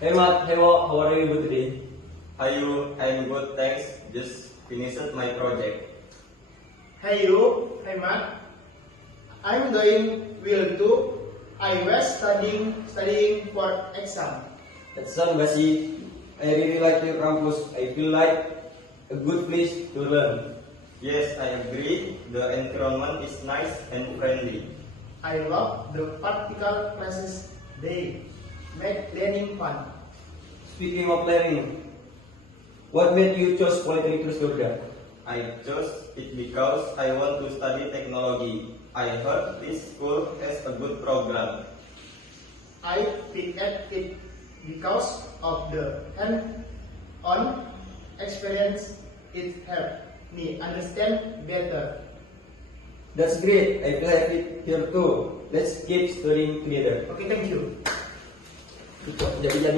Hey Matt, hey Walt, how are you good today? I'm good, thanks. Just finished my project. Hey you, hey Matt. I'm doing well too. I was studying for exam. That's all, Basi. I really like your campus. I feel like a good place to learn. Yes, I agree. The environment is nice and friendly. I love the practical classes. They make learning fun. Speaking of learning, what made you choose Polytechnic Georgia? I chose it because I want to study technology. I heard this school has a good program. I picked it because of the hands-on experience it helped me understand better. That's great. I feel like it here too. Let's keep studying together. Okay, thank you. Jadi.